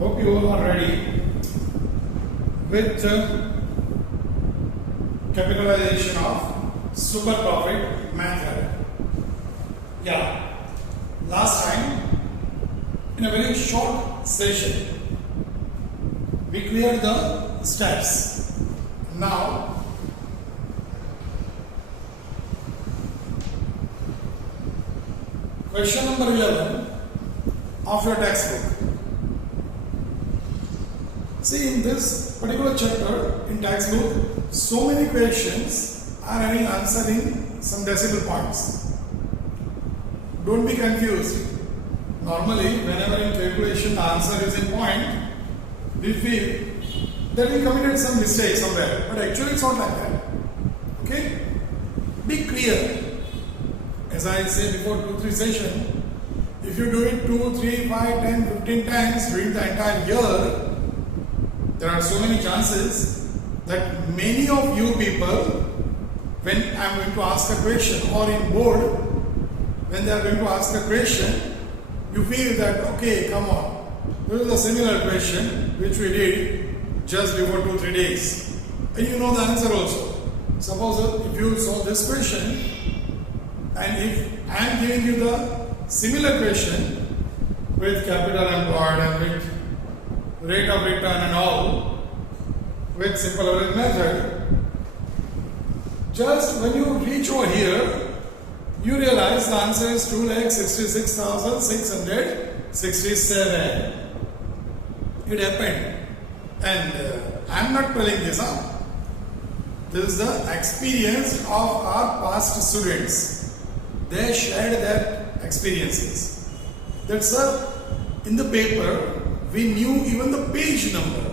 Hope you all are ready with capitalization of super profit method. Yeah, last time in a very short session we cleared the steps. Now question number 11 of your textbook. See, in this particular chapter in textbook, so many questions are having answer in some decimal points. Don't be confused. Normally, whenever in calculation the answer is in point, we feel that we committed some mistake somewhere, but actually it's not like that. Okay? Be clear. As I said before 2-3 sessions, if you do it 2, 3, 5, 10, 15 times during the entire year, there are so many chances that many of you people, when I am going to ask a question or in board, when they are going to ask a question, you feel that, okay, come on, this is a similar question which we did just before 2-3 days. And you know the answer also. Suppose if you saw this question, and if I am giving you the similar question with capital employed and with rate of return and all, with simple average method, just when you reach over here, you realize the answer is 2,66,667. It happened. And I am not telling this out. This is the experience of our past students. They shared their experiences. That, sir, in the paper, we knew even the page number,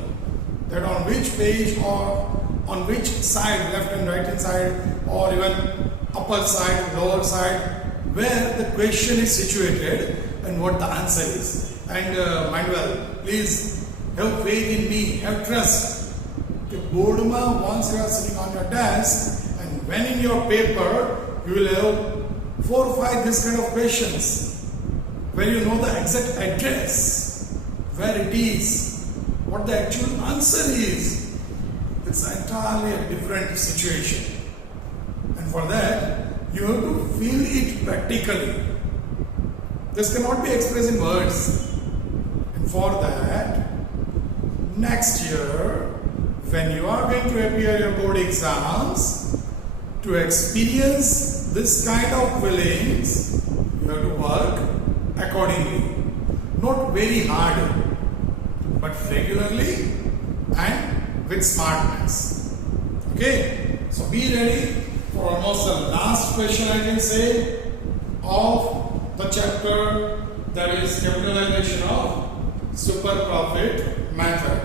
that on which page or on which side, left and right hand side, or even upper side, lower side, where the question is situated and what the answer is. And mind well, please have faith in me, have trust. The board once you are sitting on your desk, and when in your paper you will have 4 or 5 this kind of questions where you know the exact address, where it is, what the actual answer is. It's entirely a different situation. And for that, you have to feel it practically. This cannot be expressed in words. And for that, next year, when you are going to appear your board exams, to experience this kind of feelings, you have to work accordingly. Not very hard, but regularly and with smartness. Okay, so be ready for almost the last question, I can say, of the chapter, that is capitalization of super profit method.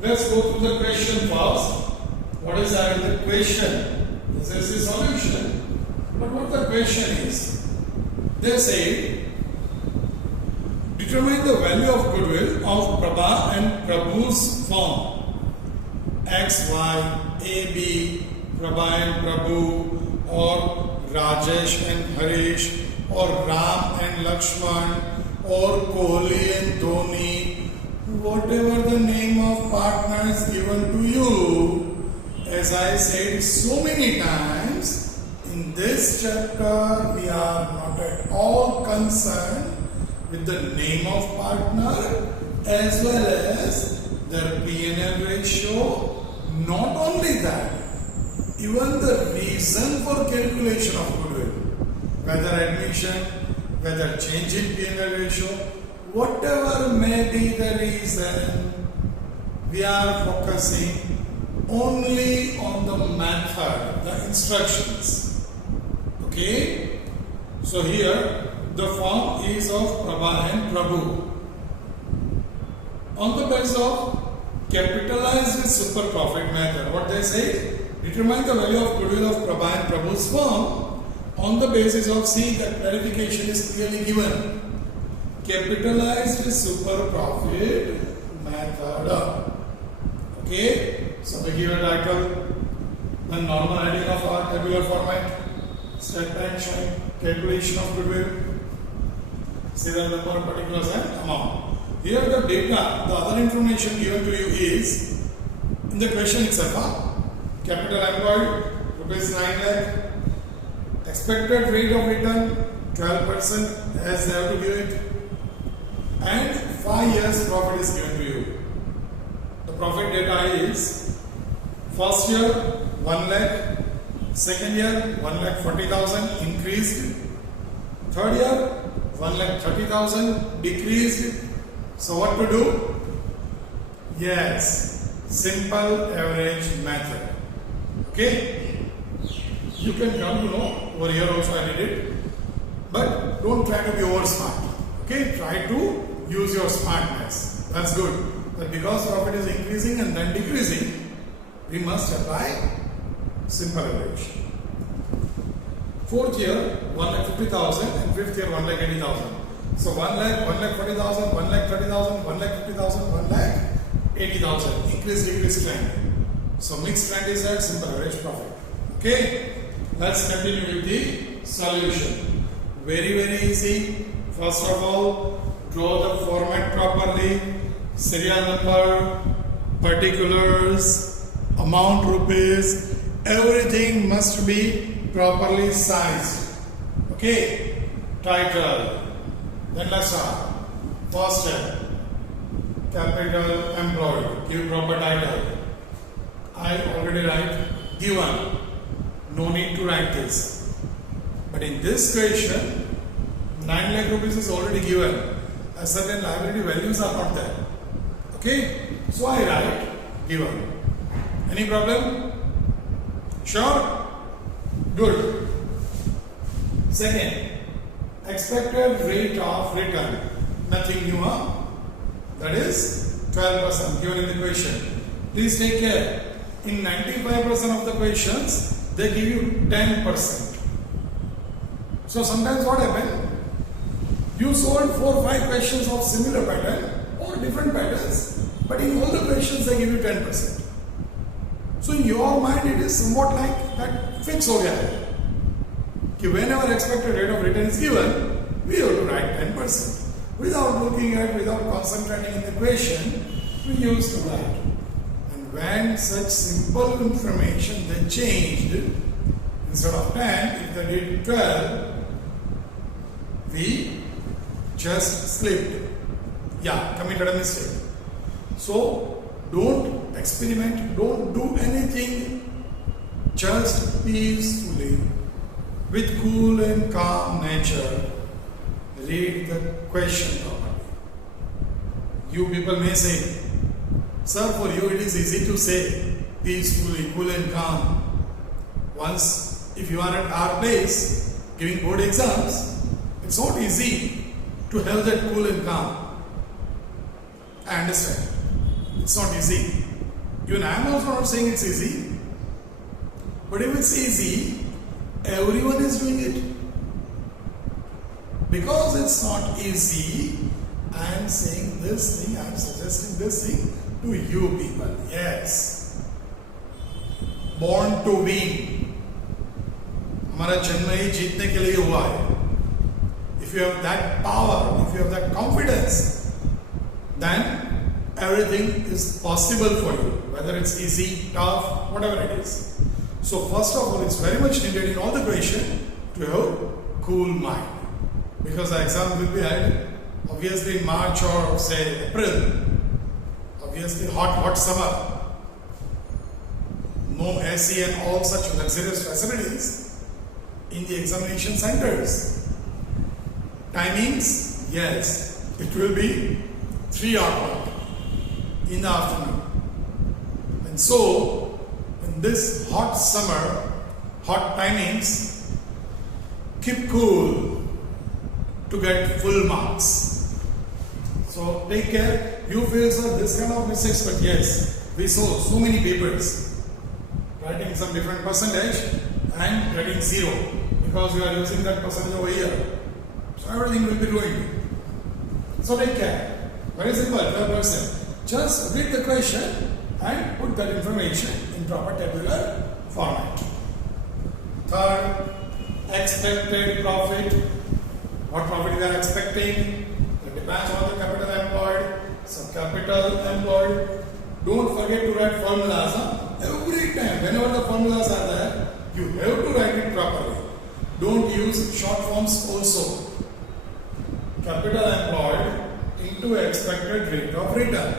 Let's go through the question first. What is that? The question. This is the solution. But what the question is? They say, determine the value of goodwill of Prabha and Prabhu's firm. X, Y, A, B, Prabha and Prabhu, or Rajesh and Harish, or Ram and Lakshman, or Kohli and Dhoni, whatever the name of partner is given to you. As I said so many times, in this chapter we are not at all concerned with the name of partner as well as their P&L ratio. Not only that, even the reason for calculation of goodwill, whether admission, whether change in P&L ratio, whatever may be the reason, we are focusing only on the method, the instructions. Okay? So here, the form is of Prabha and Prabhu. On the basis of capitalized super profit method, what they say? Determine the value of goodwill of Prabha and Prabhu's firm on the basis of, see, the clarification is clearly given. Capitalized super profit method. Okay? So we give a title, the normal heading of our tabular format, statement showing calculation of goodwill, serial number, particulars and amount. Here the data, the other information given to you is in the question itself. Capital employed rupees 9 lakh. Expected rate of return 12% as they have to give it. And 5 years profit is given to you. The profit data is first year 1 lakh, second year 1,40,000 increased, third year 1,30,000 decreased. So what to do? Yes, simple average method. Okay? You can come to know, over here also I did it, but don't try to be over smart. Okay? Try to use your smartness. That's good. But because profit is increasing and then decreasing, we must apply simple average. Fourth year 1,50,000 and fifth year 1,80,000. So 1 lakh, 1,40,000, 1,30,000, 1,50,000, 1,80,000. Increase, decrease trend. So mixed trend is at simple average profit. Okay? Let's continue with the solution. Very, very easy. First of all, draw the format properly. Serial number, particulars, amount rupees, everything must be properly sized. Okay? Title. Then let's start. First step. Capital employed. Give proper title. I already write given. No need to write this. But in this question, 9 lakh rupees is already given. A certain liability values are not there. Okay? So I write given. Any problem? Sure? Good. Second, expected rate of return. Nothing new, huh? That is 12% given in the question. Please take care. In 95% of the questions, they give you 10%. So sometimes what happens? You solved 4 or 5 questions of similar pattern or different patterns, but in all the questions they give you 10%. So in your mind it is somewhat like that fix ho gaya hai. Ki whenever expected rate of return is given, we have to write 10%. Without looking at, without concentrating in the question, we used to write. And when such simple information they changed, instead of 10, if they did 12, we just slipped. Yeah, committed a mistake. So don't experiment, don't do anything. Just peacefully, with cool and calm nature, read the question properly. You people may say, sir, for you it is easy to say peacefully, cool and calm. Once, if you are at our place giving board exams, it's not easy to have that cool and calm. I understand. It's not easy. Even I am also not saying it's easy. But if it's easy, everyone is doing it. Because it's not easy, I am saying this thing, I am suggesting this thing to you people. Yes. Born to win. हमारा जन्म ही जीतने के लिए हुआ है. If you have that power, if you have that confidence, then everything is possible for you. Whether it's easy, tough, whatever it is. So first of all, it's very much needed in all the question to have cool mind. Because the exam will be held obviously in March or say April. Obviously hot summer. No AC and all such luxurious facilities in the examination centers. Timings, yes, it will be 3 o'clock in the afternoon. And so, in this hot summer, hot timings, keep cool to get full marks. So take care. You feel, sir, this kind of mistakes, but yes, we saw so many papers writing some different percentage and getting 0 because we are using that percentage over here. So everything will be ruined. So take care. Very simple, 12%. Just read the question and put that information in proper tabular format. Third, expected profit. What profit we are expecting? It depends on the capital employed. capital employed. Don't forget to write formulas. Every time, whenever the formulas are there, you have to write it properly. Don't use short forms also. Capital employed into expected rate of return.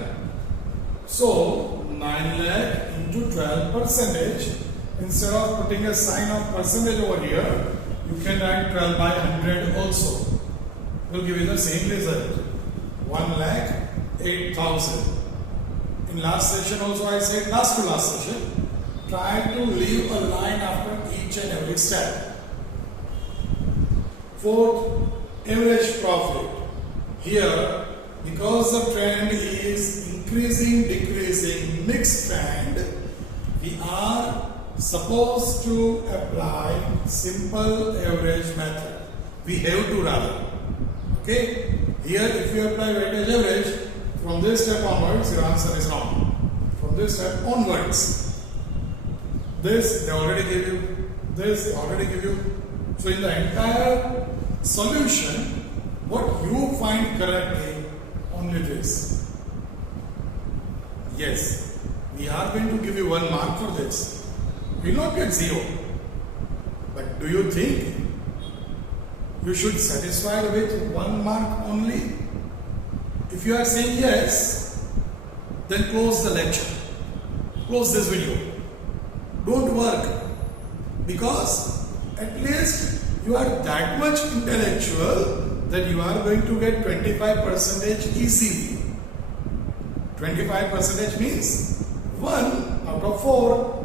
So 9 lakh into 12%. Instead of putting a sign of percentage over here, you can write 12 by 100 also. Will give you the same result. 1 lakh 8,000. In last session also I said, last to last session, try to leave a line after each and every step. Fourth, average profit. Here, because the trend is increasing, decreasing, mixed trend, we are supposed to apply simple average method. We have to rather. Okay? Here, if you apply weightage average, from this step onwards, your answer is wrong. From this step onwards, this they already give you, this they already give you. So in the entire solution, what you find correctly, only this. Yes, we are going to give you 1 mark for this. You will not get 0. But do you think you should satisfy with 1 mark only? If you are saying yes, then close the lecture. Close this video. Don't work. Because at least you are that much intellectual that you are going to get 25% easily. 25% means 1 out of 4.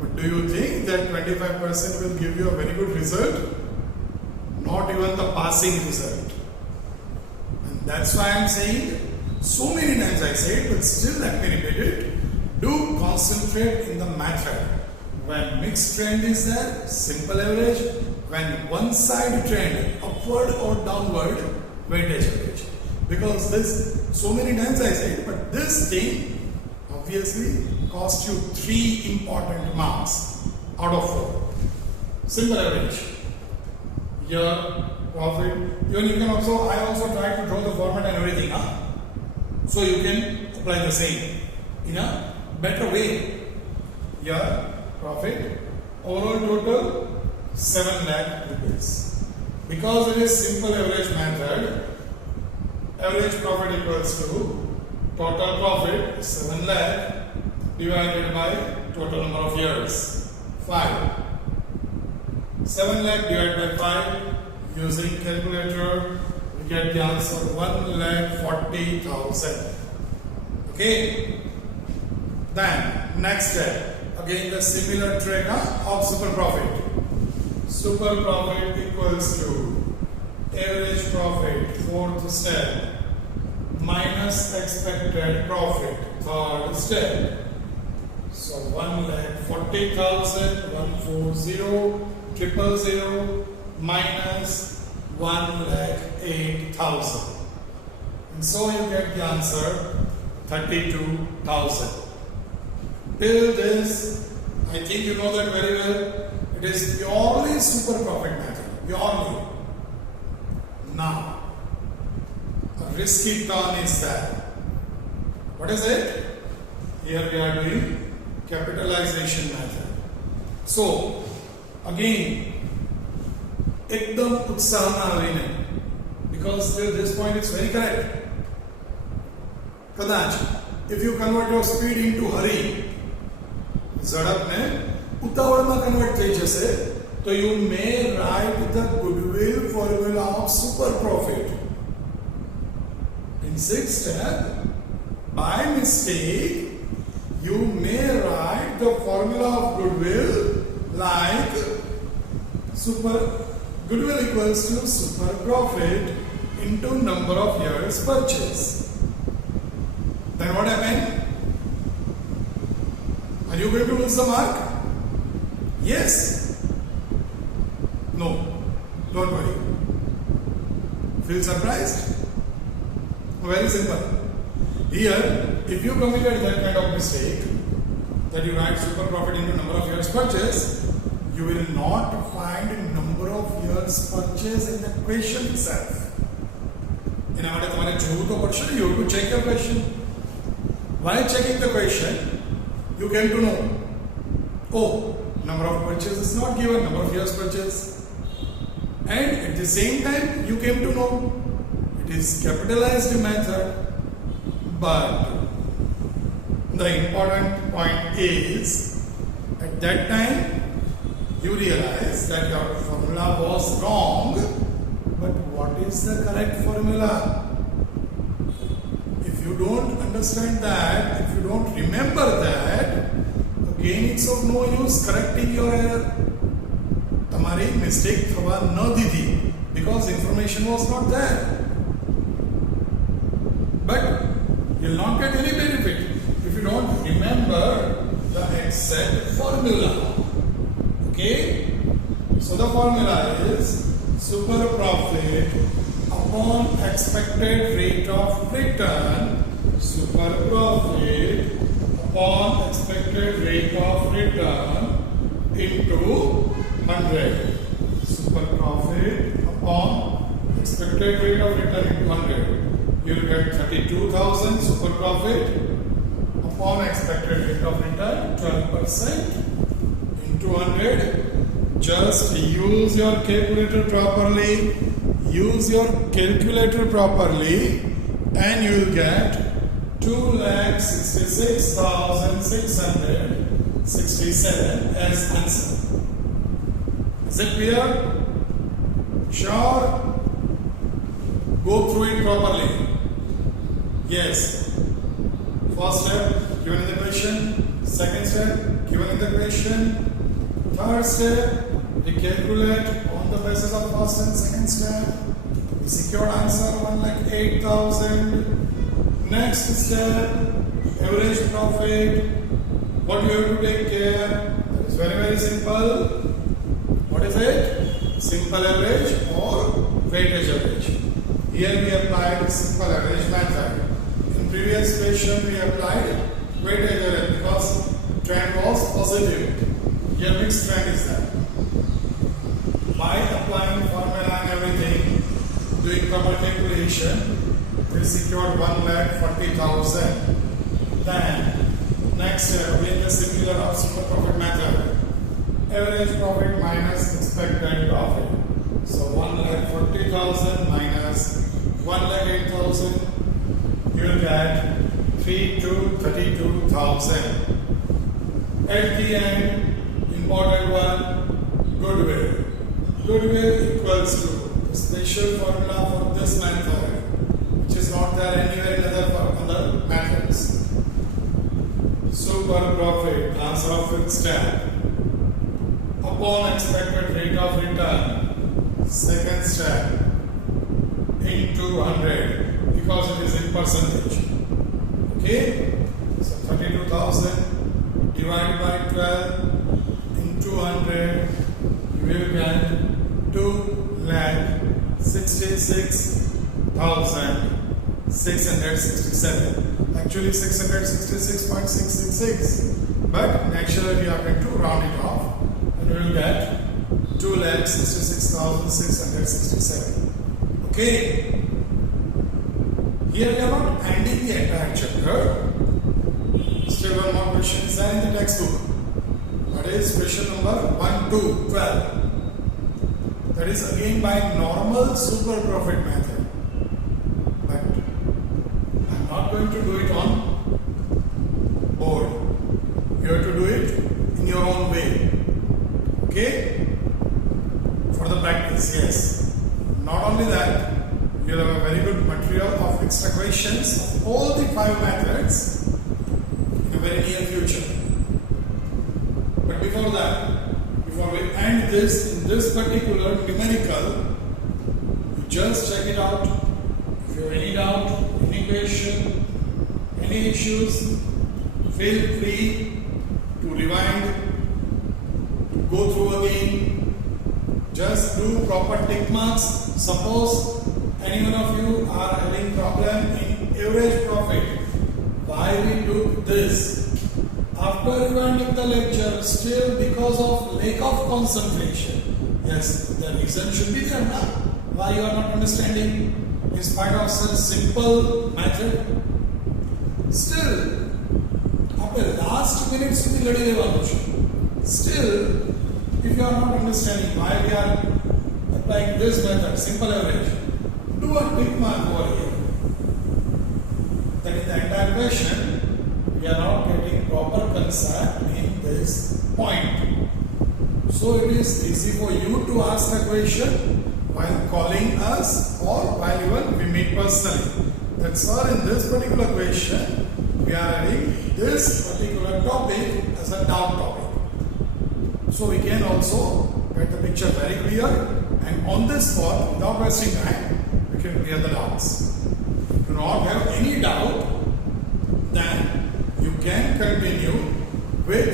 But do you think that 25% will give you a very good result? Not even the passing result. And that's why I am saying, so many times I say it, but still let me repeat it. Do concentrate in the method. When mixed trend is there, simple average. When one side trend, upward or downward, weightage average. Because this, so many times I say it, but this thing obviously cost you 3 important marks out of 4. Simple average. Your profit. Even you can also, I also try to draw the format and everything. So you can apply the same in a better way. Your profit, overall total 7 lakh rupees. Because it is simple average method, average profit equals to total profit 7 lakh divided by total number of years 5. 7 lakh divided by 5, using calculator we get the answer 1,40,000. Okay. Then next step, again the similar trick of super profit. Super profit equals to average profit, 4th step, minus expected profit, 3rd step. So 1,40,000, 140,000, minus 1,08,000. And so you get the answer 32,000. Till this, I think you know that very well. It is purely super profit method. Purely. Now, a risky turn is there. What is it? Here we are doing capitalization method. So, again, ekdam utsaah na avine, because till this point it's very correct. Kadach, if you convert your speed into hurry, ઝડપ ને ઉતાવળમાં convert થઈ જશે, તો you may write the Goodwill formula of super profit. In 6th step, by mistake, you may write the formula of Goodwill like Goodwill equals to super profit into number of years purchase. Then what happened? Are you going to lose the mark? Yes. No. Don't worry. Feel surprised? Very simple. Here, if you committed that kind of mistake, that you write super profit into number of years purchase, you will not find number of years purchase in the question itself. એના માટે તમારે જોવું તો પડશે ને. You have to check your question. While checking the question, you came to know, oh, number of purchases is not given, number of years purchase. And at the same time, you came to know it is capitalized method. But the important point is, at that time, you realize that your formula was wrong. But what is the correct formula? If you don't understand that, if you don't remember that, again it's of no use correcting your error. તમારી mistake થવા ન દીધી because information was not there. But you'll not get any benefit if you don't remember the exact formula. Okay? So the formula is super profit upon expected rate of return. Super profit upon expected rate of return into 100. Super profit upon expected rate of return into 100. You will get 32,000 super profit upon expected rate of return 12% into 100. Just use your calculator properly. Use your calculator properly, and you will get 2,66,667 as answer. Is it clear? Sure? Go through it properly. Yes. First step given in the question. Second step given in the question. Third step, we calculate on the basis of first and second step. The secured answer 1,08,000. Next step, average profit. What you have to take care? That is very, very simple. What is it? Simple average or weightage average. Here we applied simple average method. In previous question we applied weightage average because trend was positive. Here mixed trend is there. By applying formula and everything, doing proper calculation, we secured 1,40,000. Then next step, again the similar of super profit method. Average profit minus expected profit. So 1,40,000 minus 1,08,000, you will get 32,000. At the end, important one, Goodwill. Goodwill equals to the special formula for this method, which is not there anywhere in other methods. Super profit, answer of fifth step, upon expected rate of return, second step, into 100 because it is in percentage. Okay? So 32,000 divided by 12 into 100, you will get 2,66,667. Actually 666.666. But naturally we are going to round it off and we will get 2,66,667. Okay? Here we are not ending the entire chapter. Still one more question is there in the textbook. That is question number 1 to 12. That is again by normal super profit method. But I am not going to do it on board. You have to do it in your own way. Okay? For the practice, yes. Not only that, you will have a very good material of extra questions of all the 5 methods in a very near future. But before that, before we end this in this particular numerical, you just check it out. If you have any doubt, any question, any issues, feel free to rewind, to go through again. Just do proper tick marks. Suppose any one of you are having problem in average profit. Why we do this? After rewinding the lecture, still because of lack of concentration. Yes, the reason should be there now. Why you are not understanding? in spite of such simple method? Still, after last minute સુધી લડી લેવાનું છે. Still, if you are not understanding why we are applying this method, simple average, do a quick mark over here. That in the entire question, we are not getting proper concept in this point. So it is easy for you to ask the question while calling us or while even we meet personally. That sir, in this particular question, we are adding this particular topic as a doubt topic. So we can also get the picture very clear, and on this spot, without wasting time, we can clear the doubts. If you do not have any doubt, then you can continue with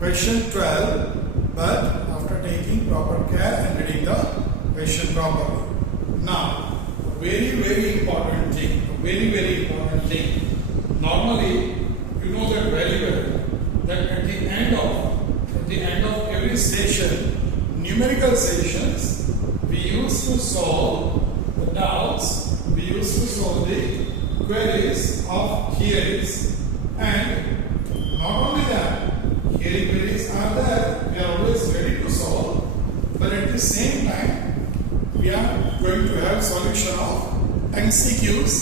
question 12, but after taking proper care and reading the question properly. Now, very important thing. Normally, you know that very well that at the end of every session, numerical sessions, we used to solve the doubts, we used to solve the queries of theories, and not only that, theory queries are there, we are always ready to solve, but at the same time, we are going to have solution of MCQs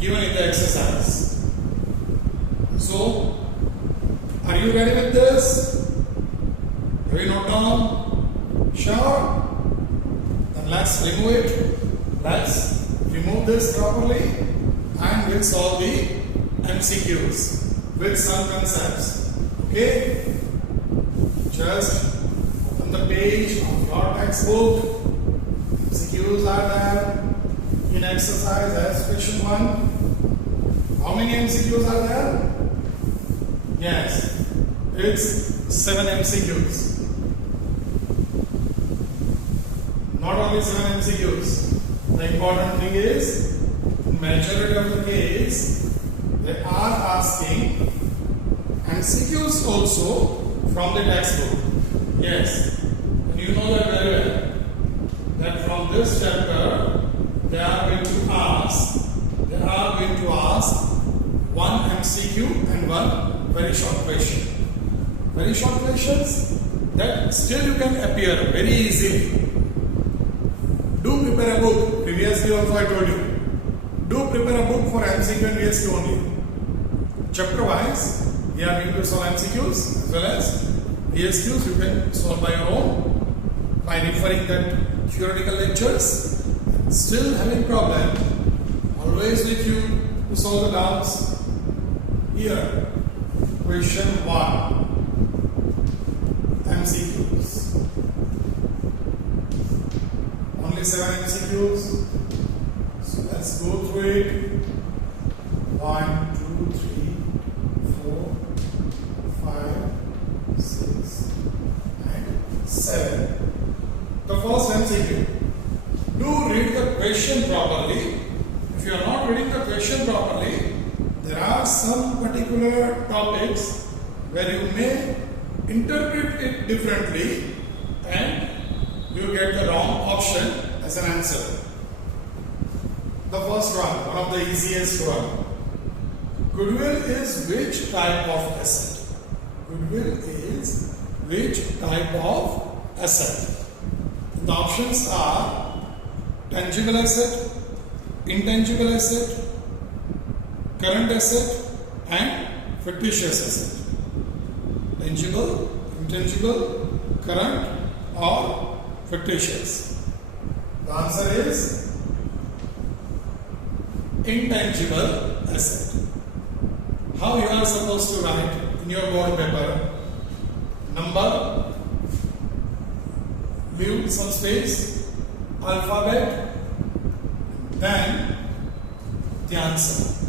given in the exercise. So, are you ready with this? Have you note down? Sure? Then let's remove it. Let's remove this properly and we'll solve the MCQs with some concepts. Okay? Just open the page of your textbook. MCQs are there in exercise as question 1. How many MCQs are there? Yes, it's 7 MCQs. Not only 7 MCQs. The important thing is, in majority of the case, they are asking MCQs also from the textbook. Yes, and you know that very well. That from this chapter, they are going to ask one MCQ and one very short question. Very short questions that still you can appear very easily. Do prepare a book. Previously also I told you. Do prepare a book for MCQ and VSQ only. Chapter wise, we are going to solve MCQs as well as VSQs. You can solve by your own by referring that theoretical lectures. Still having problem, always with you to solve the doubts. Here, question 1, MCQs. Only 7 MCQs. So let's go through it. 1, 2, 3, 4, 5, 6, and 7. The first MCQ. Do read the question properly. If you are not reading the question properly, there are some particular topics where you may interpret it differently and you get the wrong option as an answer. The first one of the easiest one. Goodwill is which type of asset? Goodwill is which type of asset? The options are tangible asset, intangible asset, current asset, and fictitious asset. Tangible, intangible, current, or fictitious. The answer is intangible asset. How you are supposed to write in your board paper? Number, leave some space, alphabet, then the answer,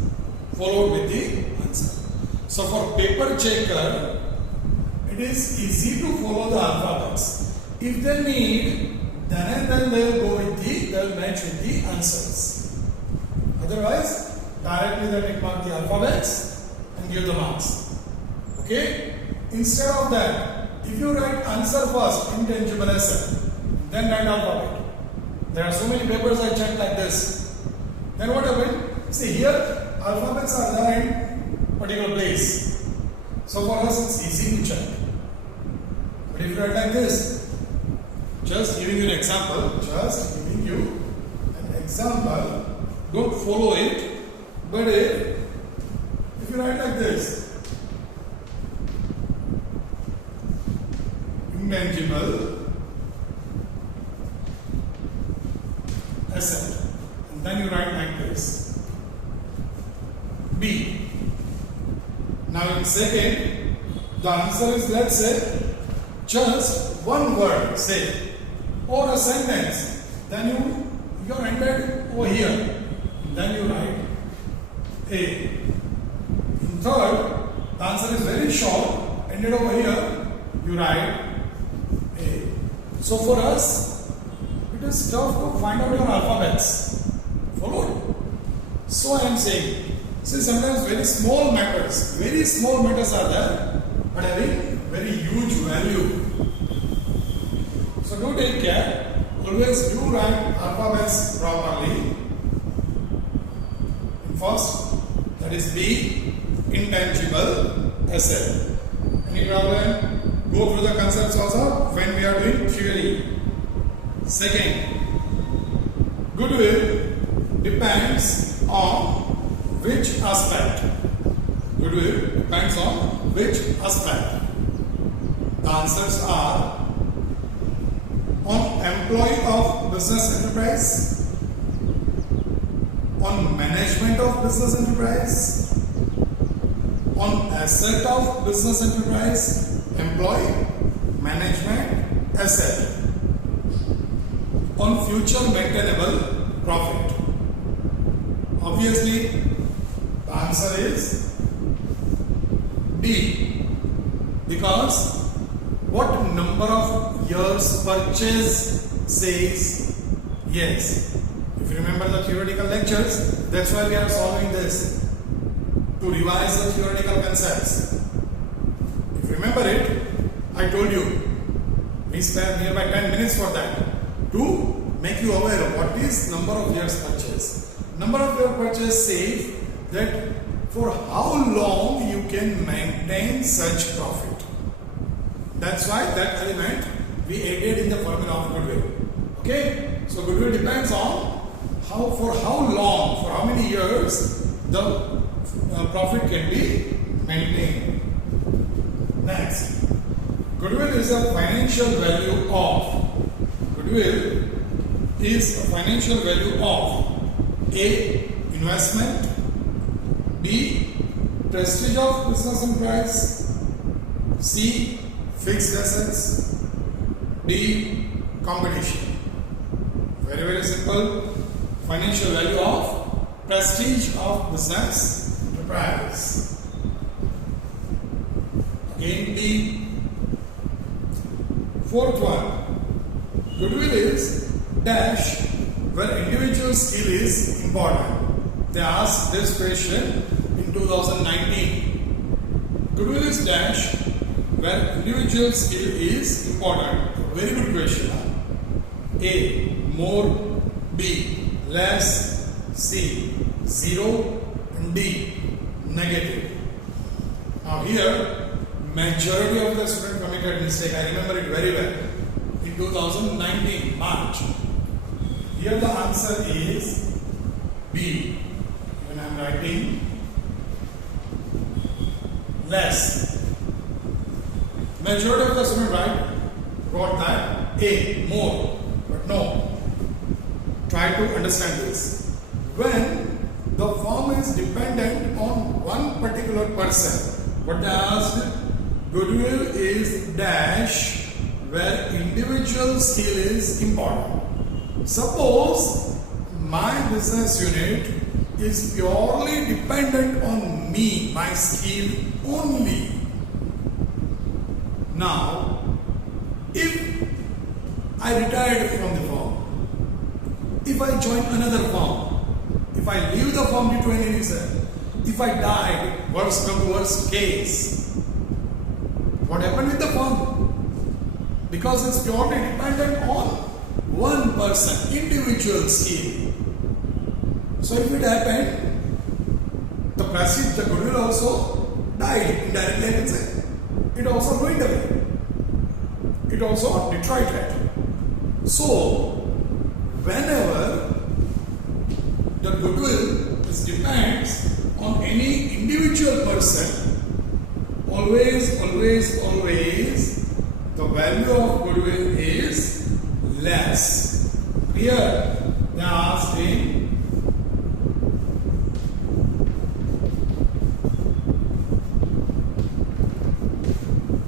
followed with the answer. So for paper checker, it is easy to follow the alphabets. If they need, then they will match with the answers. Otherwise, directly they will mark the alphabets and give the marks. Okay? Instead of that, if you write answer first, intangible asset, then write alphabet. There are so many papers I checked like this. Then what happened? See here, alphabets are there in particular place. So for us it's easy to check. But if you write like this, just giving you an example, don't follow it, but if you write like this, intangible asset, and then you write like this, B. Now in second, the answer is, let's say, just one word, say, or a sentence. Then you're ended over here. Then you write A. In third, the answer is very short, ended over here, you write A. So for us, it is tough to find out your alphabets. Followed? So I am saying, see, sometimes very small matters are there, but having very huge value. So do take care. Always do write alphabets properly. First, that is B, intangible asset. Any problem? Go through the concepts also when we are doing theory. Second, goodwill depends on which aspect? Goodwill depends on which aspect? The answers are on employee of business enterprise, on management of business enterprise, on asset of business enterprise, employee, management, asset, on future maintainable profit. Obviously, the answer is D, because what number of years purchase says yes. If you remember the theoretical lectures, that's why we are solving this, to revise the theoretical concepts. If you remember it, I told you, we spent nearby 10 minutes for that, to make you aware of what is number of years purchase. Number of years purchase says that for how long you can maintain such profit. That's why that element we added in the formula of goodwill. Okay? So goodwill depends on for how long, for how many years the profit can be maintained. Next, goodwill is a financial value of A, investment, B, prestige of business enterprise, C, fixed assets, D, competition. Very, very simple. Financial value of prestige of business enterprise. Again, D. Fourth one, goodwill is dash where individual skill is important. They asked this question in 2019. Goodwill is dash where individual skill is important. Very good question. A, more, B, less, C, 0, and D, negative. Now here, majority of the students committed mistake. I remember it very well. In 2019, March. Here the answer is B. When I am writing less. Majority of the students wrote that A, more. But no. Try to understand this. When the firm is dependent on one particular person, what they asked, goodwill is dash where individual skill is important. Suppose my business unit is purely dependent on me, my skill only. Now, if I retired from the firm, if I join another firm, if I leave the firm due to any reason, if I died, worst come to worst case, what happened with the firm? Because it's purely dependent on one person, individual skill. So if it happened, the goodwill also died. Indirectly I can say. It also ruined away. It also deteriorated. So whenever the goodwill depends on any individual person, always the value of goodwill is less. Here they are asked in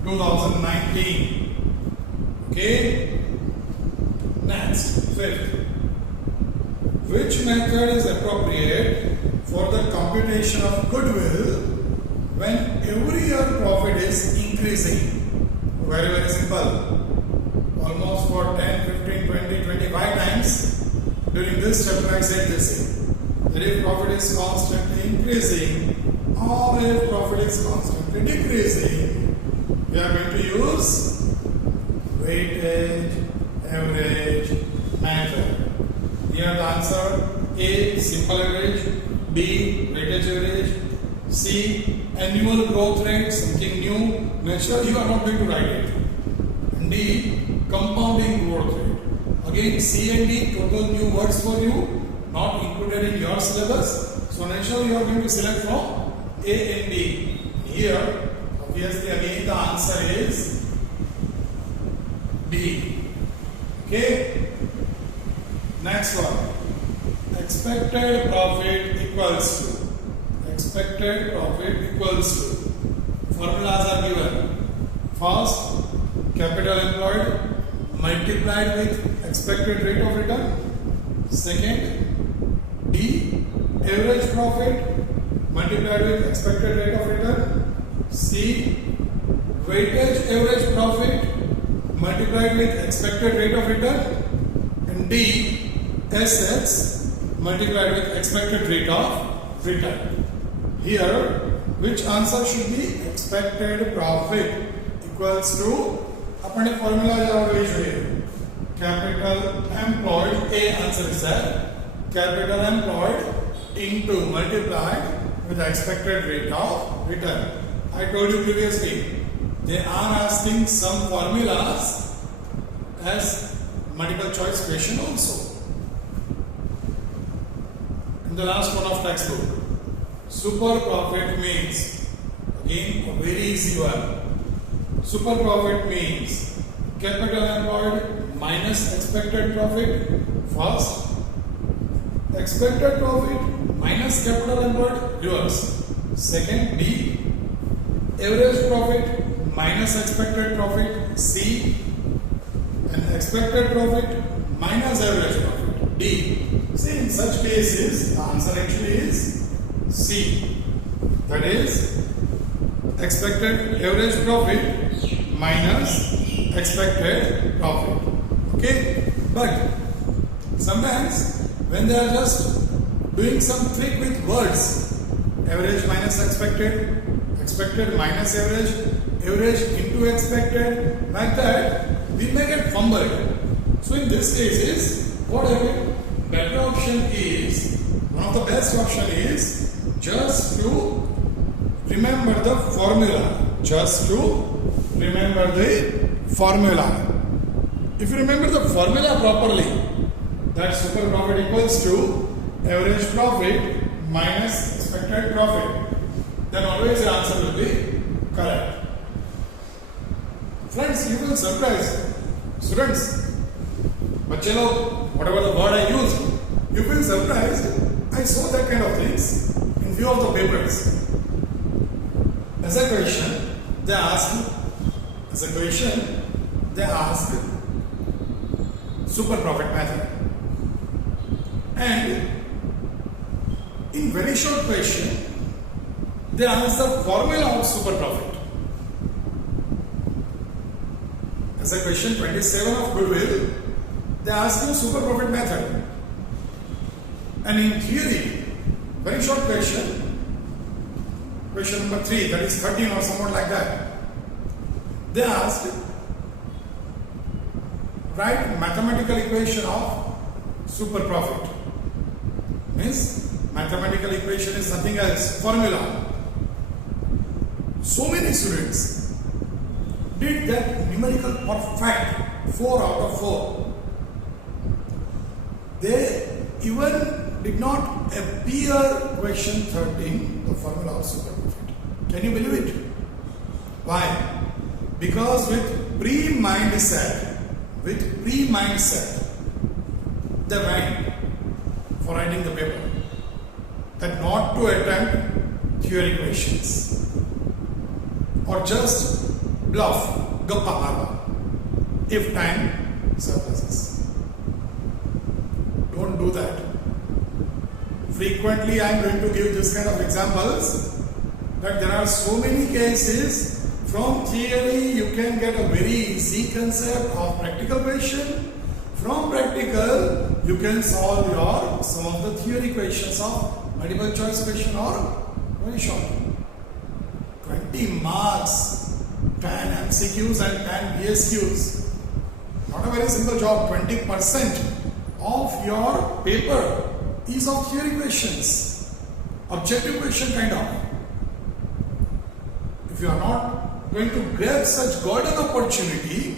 2019. Okay. Next, fifth. Which method is appropriate for the computation of goodwill when every year profit is increasing? Very simple. Almost for 10, 15, 20, 25 times during this chapter I said this. That if profit is constantly increasing or if profit is constantly decreasing, we are going to use weighted average method. Here the answer: A. Simple average, B. Weighted average, C. Annual growth rate, something new. Naturally you are not going to write it. And D. Compounding growth rate. Again C and D, total new words for you, not included in your syllabus. So naturally you are going to select from A and D. Here obviously again the answer is D. Okay. Next one. Expected profit equals to. Formulas are given. First, capital employed multiplied with expected rate of return. Second, D. Average profit multiplied with expected rate of return. C. Weighted average profit multiplied with expected rate of return. And D. Assets multiplied with expected rate of return. Here, which answer should be? Expected profit equals to, अपने formula जाओगे इसलिए capital employed, A answer is that capital employed into multiplied with the expected rate of return. I told you previously, they are asking some formulas as multiple choice question also. In the last one of textbook, super profit means, again a very easy one. Super profit means capital employed minus expected profit. First, expected profit minus capital employed, reverse. Second, B. Average profit minus expected profit, C. And expected profit minus average profit, D. See, in such cases, the answer actually is C. That is, expected average profit minus expected profit. Okay? But sometimes when they are just doing some trick with words, average minus expected, expected minus average, average into expected, like that, we may get fumbled. So in this cases, what happens? Better option is, one of the best option is just to remember the formula. If you remember the formula properly, that super profit equals to average profit minus expected profit, then always the answer will be correct. Friends, you will surprise. Students, बच्चे लोग, whatever the word I used, you will surprise. I saw that kind of things in few of the papers. As a question, they ask super profit method. And in very short question, they ask the formula of super profit. As a question 27 of Goodwill, they ask you super profit method. And in theory, very short question number 3, that is 13 or somewhat like that, they asked, write mathematical equation of super profit. Means mathematical equation is nothing else, formula. So many students did that numerical perfect, 4 out of 4. They even did not appear question 13, the formula of super profit. Can you believe it? Why? Because with pre-mindset, they went for writing the paper, that not to attempt theory questions or just bluff, gappa marwa, if time surpluses. Don't do that. Frequently I am going to give this kind of examples, that there are so many cases from theory you can get a very easy concept of practical question. From practical you can solve some of the theory questions of multiple choice question or very short. 20 marks, 10 MCQs and 10 VSQs. Not a very simple job. 20% of your paper is of theory questions, objective question kind of. If you are not going to grab such golden opportunity,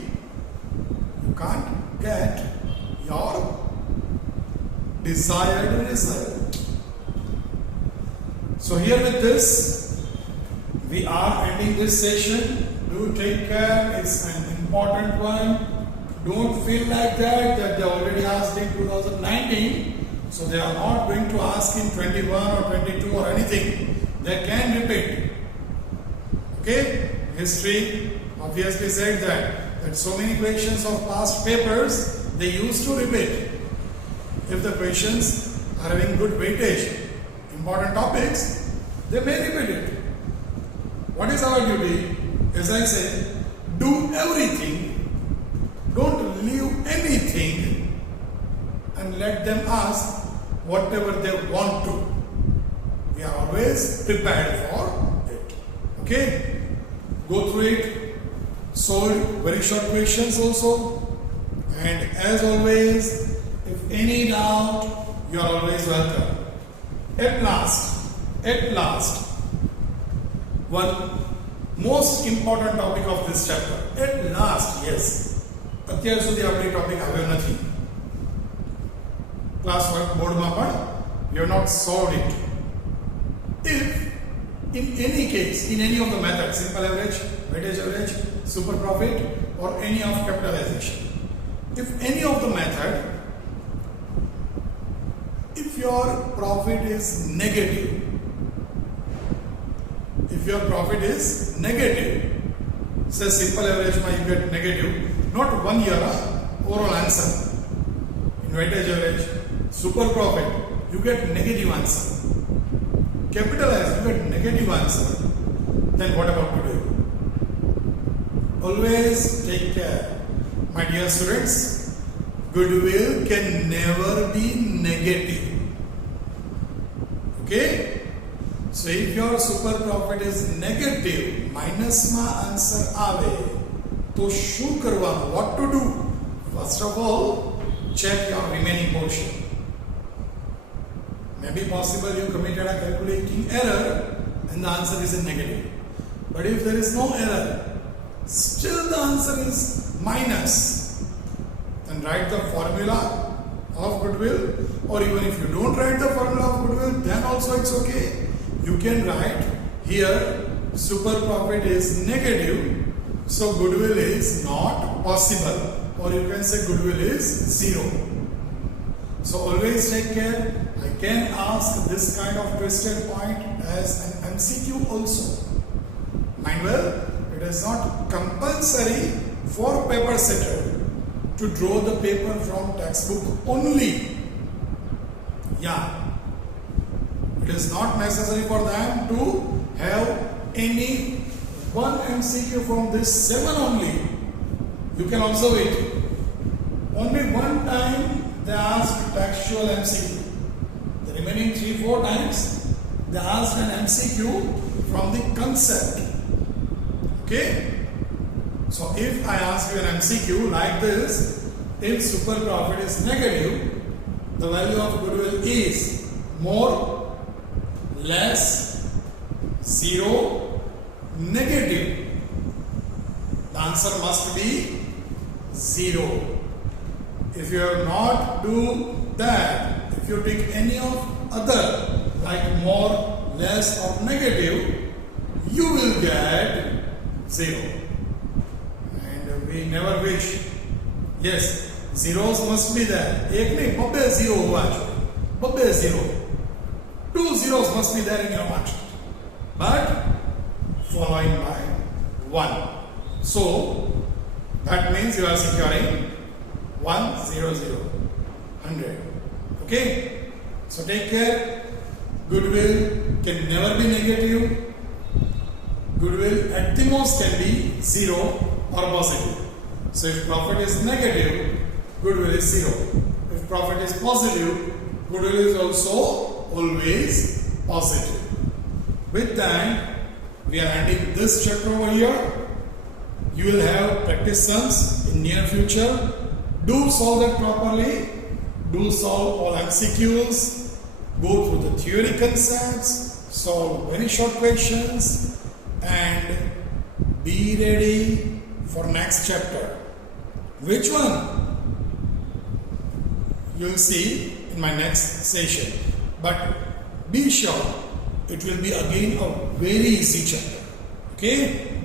you can't get your desired result. So here with this, we are ending this session. Do take care, it's an important one. Don't feel like that they already asked in 2019, so they are not going to ask in 21 or 22 or anything. They can repeat. Okay? History obviously said that so many questions of past papers, they used to repeat. If the questions are having good weightage, important topics, they may repeat it. What is our duty? As I said, do everything. Don't leave anything and let them ask whatever they want to. We are always prepared for it. Okay? Go through it. Solve very short questions also. And as always, if any doubt, you are always welcome. At last, one most important topic of this chapter. At last, yes. અત્યાર સુધી આપણે topic આવ્યો નથી. Class work બોર્ડમાં પણ you have not solved it. If in any case, in any of the methods, simple average, weightage average, super profit, or any of capitalization, if any of the method, if your profit is negative, say simple average you get negative, not 1 year, overall answer. In weightage average, super profit, you get negative answer. Capitalize, you get negative answer. Then what about today? Always take care. My dear students, goodwill can never be negative. Okay? So if your super profit is negative, minus ma answer aave, to શું કરવાનું? What to do? First of all, check your remaining portion. Maybe possible you committed a calculating error and the answer is in negative. But if there is no error, still the answer is minus, then write the formula of goodwill, or even if you don't write the formula of goodwill, then also it's okay. You can write here super profit is negative, so goodwill is not possible, or you can say goodwill is 0. So always take care. I can ask this kind of twisted point as an MCQ also. Mind well, it is not compulsory for paper setter to draw the paper from textbook only. Yeah. It is not necessary for them to have any one MCQ from this 7 only. You can observe it. Only one time they asked textual MCQ. The remaining 3-4 times they asked an MCQ from the concept. Okay? So if I ask you an MCQ like this, if super profit is negative, the value of goodwill is, more, less, zero, negative. The answer must be 0. If you have not do that, if you take any of other like more, less or negative, you will get 0. And we never wish. Yes, zeros must be there. एक नहीं, बब्बे 0 हुआ है. बब्बे 0. 2 zeros must be there in your mark sheet. But following by 1. So that means you are securing 1, 0, 0, 100. Okay? So take care. Goodwill can never be negative. Goodwill at the most can be 0 or positive. So if profit is negative, goodwill is 0. If profit is positive, goodwill is also always positive. With that, we are ending this chapter over here. You will have practice sums in near future. Do solve that properly. Do solve all MCQs. Go through the theory concepts. Solve very short questions. And be ready for next chapter. Which one? You will see in my next session. But be sure it will be again a very easy chapter. Okay?